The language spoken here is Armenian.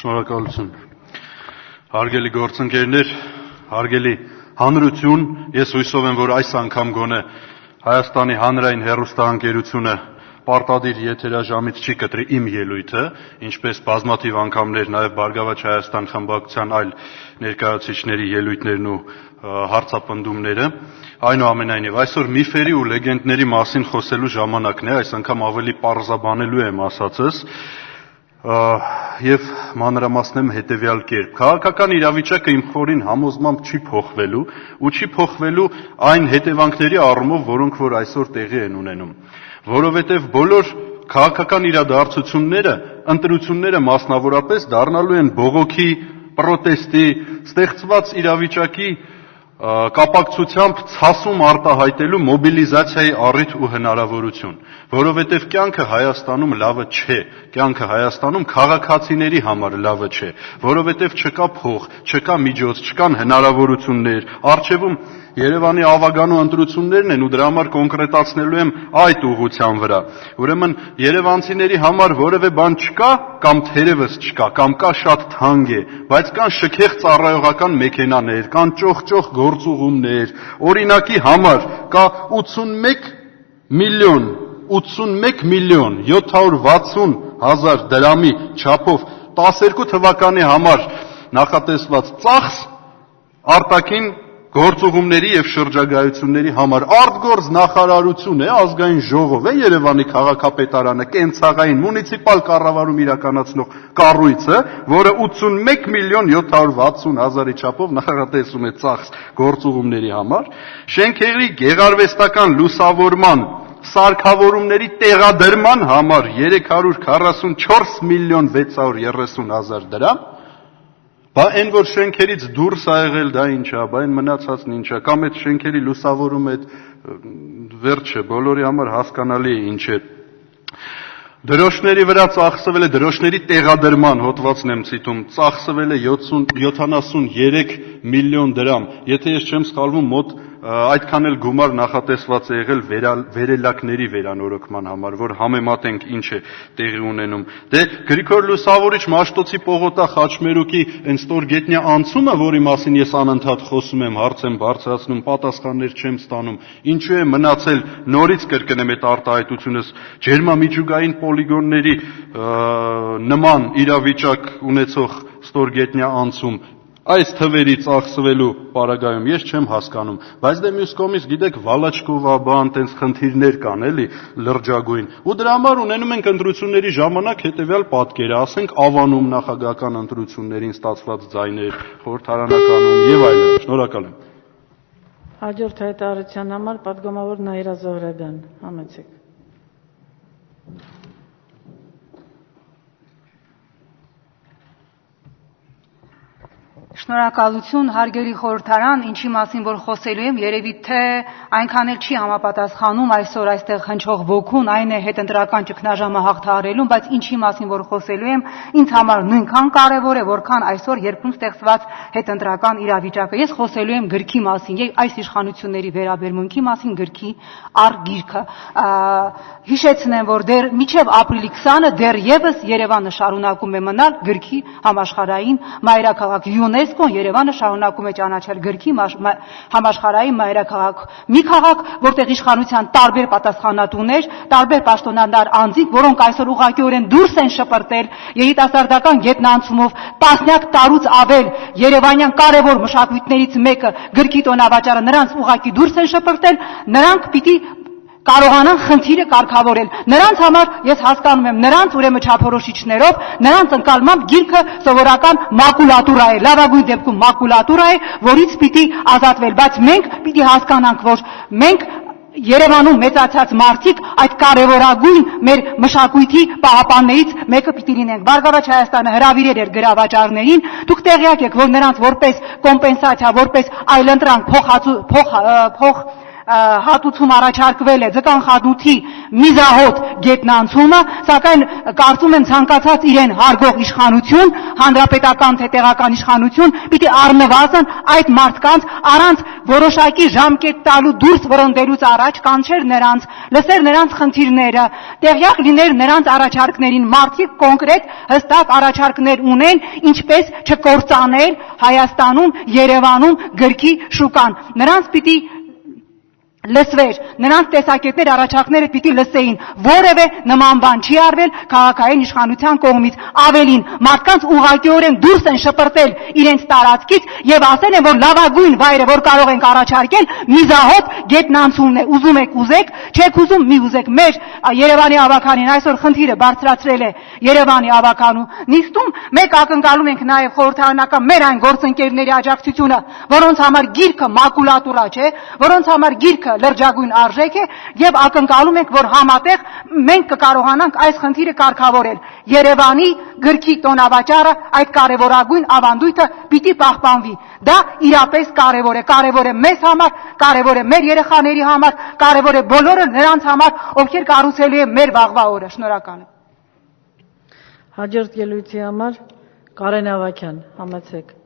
Շնորհակալություն։ Հարգելի գործընկերներ, հարգելի հանրություն, ես հույսով եմ, որ այս անգամ գոնե Հայաստանի հանրային հեռուստաընկերությունը պարտադիր եթերաժամից չի կտրի իմ ելույթը, ինչպես բազմաթիվ անգամներ նաև Բարգավաճ Հայաստան խմբակցության այլ ներկայացուցիչների ելույթներն ու հարցապնդումները։ Այնուամենայնիվ, այսօր միֆերի ու լեգենդների մասին խոսելու ժամանակն է, այս անգամ ավելի պարզաբանելու եմ ասածս եւ մանրամասնեմ հետեւյալ կերպ. Քաղաքական իրավիճակը իմ խորին համոզմամբ չի փոխվելու ու չի փոխվելու այն հետևանքների առումով, որոնք որ այսօր տեղի են ունենում, որովհետեւ բոլոր քաղաքական իրադարձությունները, ընտրությունները մասնավորապես դառնալու են բողոքի, պրոտեստի, ստեղծված իրավիճակի կապակցությամբ ցասում արտահայտելու մոբիլիզացիայի առիթ ու հնարավորություն, որովհետև կյանքը Հայաստանում լավը չէ, կյանքը Հայաստանում քաղաքացիների համար լավը չէ, որովհետև չկա փող, չկա միջոց, չկան հնարավորություններ, առջևում Երևանի ավագանու ընտրություններն են ու դրա համար կոնկրետացնելու եմ այդ ուղղության վրա։ Ուրեմն երևանցիների համար որևէ բան չկա կամ թերևս չկա, կամ կա շատ թանկ է, բայց կան շքեղ ծառայողական մեքենաներ, կան ճոխ-ճոխ գործուղումներ, օրինակի համար կա 81 միլիոն 760 հազար դրամի չափով 12 թվականի համար նախատեսված ծախս արտաքին գործուղումների եւ շրջագայությունների համար արտգործ նախարարություն է, ազգային ժողով է, Երևանի քաղաքապետարանը, կենցաղային մունիցիպալ կառավարում իրականացնող կառույցը, որը 81 միլիոն 760 հազարի չափով նախատեսում է ծախս գործուղումների համար, շենքերի գեղարվեստական լուսավորման սարքավորումների տեղադրման համար 344 միլիոն 630 հազար դրամ, բա այն որ շենքերից դուրս ա եղել դա ինչ է, բա այն մնացածն ինչ է, կամ այդ շենքերի լուսավորումը այդ վերջը բոլորի համար հասկանալի է ինչ է։ Դրոշների վրա ծախսվել է, դրոշների տեղադրման հոդվածն եմ ցիտում, ծախսվել է 73 միլիոն դրամ, եթե ես չեմ սխալվում, մոտ այդքան էլ գումար նախատեսված է եղել վերելակների վերանորոգման համար, որ համեմատենք ինչ է տեղի ունենում։ Դե Գրիգոր Լուսավորիչ Մաշտոցի Պողոտա Խաչմերուկի այն ստորգետնյա անցումը, որի մասին ես անընդհատ խոսում եմ, հարց եմ բարձրացնում, պատասխաններ չեմ ստանում, ինչու է մնացել, նորից կրկնեմ այդ արտահայտությունս, ջերմամիջուկային պոլիգոնների նման իրավիճակ ունեցող ստորգետնյա անցում, այս թվերի ծախսվելու պարագայում ես չեմ հասկանում, բայց դե մյուս կողմից գիտեք Վալաչկովա բան, տենց խնդիրներ կան էլի լրջագույն, ու դրա համար ունենում ենք ընտրությունների ժամանակ հետևյալ պատկերը, ասենք Ավանում նախագահական ընտրություններին ստացված ձայներ, խորհրդարանականում եւ այլն, շնորհակալ եմ։ Հաջորդ հայտարարության համար պատգամավոր Նաիրա Զոհրաբյան, համեցեք։ Շնորհակալություն, հարգելի խորհրդարան, ինչի մասին որ խոսելու եմ, երևի թե այնքան էլ չի համապատասխանում այսօր այստեղ հնչող ոգուն, այն է հետընտրական ճգնաժամը հաղթահարելուն, բայց ինչի մասին որ խոսելու եմ, ինձ համար նույնքան կարևոր է, որքան այսօր երբուն ստեղծված հետընտրական իրավիճակը։ Ես խոսելու եմ գրքի մասին, այս իշխանությունների վերաբերմունքի մասին, գրքի առ գիրքը։ Հիշեցնեմ, որ դեռ մինչև ապրիլի 20-ը դեռևս Երևանը շարունակում է մնալ գրքի համաշխարհային մայրաքաղաք ՅՈՒՆԵՍԿՕ-ն Երևանը շարունակում է ճանաչել գրքի համաշխարհային մայրաքաղաք։ Մի քաղաք, որտեղ իշխանության տարբեր պատասխանատուներ, տարբեր պաշտոնատար անձինք, որոնք այսօր ուղղակիորեն դուրս են շպրտել երիտասարդական գետնանցումով տասնյակ տարուց ավել երևանյան կարևոր մշակույթներից մեկը գրքի տոնավաճառը նրանց ուղղակի դուրս են շպրտել, նրանք պիտի կարողանան խնդիրը կարգավորել։ Նրանց համար ես հասկանում եմ, նրանց ուրեմն չափորոշիչներով, նրանց ընկալմամբ գիրքը սովորական մակուլատուրա է, լավագույն դեպքում մակուլատուրա է, որից պիտի ազատվել, բայց մենք պիտի հասկանանք, որ մենք Երևանում մեծացած մարդիկ այդ կարևորագույն մեր մշակույթի պահապաններից մեկը պիտի լինենք։ Բարգավաճ Հայաստանը հրավիրել էր գրավաճառներին, դուք տեղյակ եք, որ նրանց որպես կոմպենսացիա, որպես այլընտրանք փոխ հատուցում առաջարկվել է ձկան խանութի միզահոտ գետնանցումը, սակայն կարծում եմ ցանկացած իրեն հարգող իշխանություն, հանրապետական թե տեղական իշխանություն պիտի առնվազն այդ մարդկանց առանց որոշակի ժամկետ տալու դուրս վրընդելուց առաջ կանչեր նրանց, լսեր նրանց խնդիրները, տեղյակ լիներ նրանց առաջարկներին, մարդիկ կոնկրետ հստակ առաջարկներ ունեն, ինչպես չկործանել Հայաստանում, Երևանում գրքի շուկան։ Նրանց պիտի լսվեր, նրանց տեսակետներ, առաջարկները պիտի լսեին, որևէ նման բան չի արվել քաղաքային իշխանության կողմից, ավելին, մարդկանց ուղղակիորեն դուրս են շպրտել իրենց տարածքից եւ ասել են, որ լավագույն վայրը, որ կարող ենք առաջարկել, միզահոտ գետնանցումն է, ուզում եք ուզեք, չեք ուզում մի ուզեք։ Մեր Երևանի ավականին այսօր խնդիրը բարձրացրել է Երևանի ավականու նիստում, մենք ակնկալում ենք նաեւ խորհրդարանական մեր այն գործընկերների աջակցությունը, որոնց համար գիրքը մակուլատուրա չէ, որոնց համար գիրքը լրջագույն արժեք է եւ ակնկալում ենք, որ համատեղ մենք կկարողանանք այս խնդիրը կարգավորել։ Երևանի գրքի տոնավաճառը այդ կարևորագույն ավանդույթը պիտի պահպանվի։ Դա իրապես կարևոր է մեզ համար, կարևոր է մեր երեխաների համար, կարևոր է բոլորը նրանց համար, ովքեր կառուցելու են մեր վաղվա օրը։ Շնորհակալ եմ։ Հաջորդ ելույթի համար Կարեն Ավագյան, համեցեք։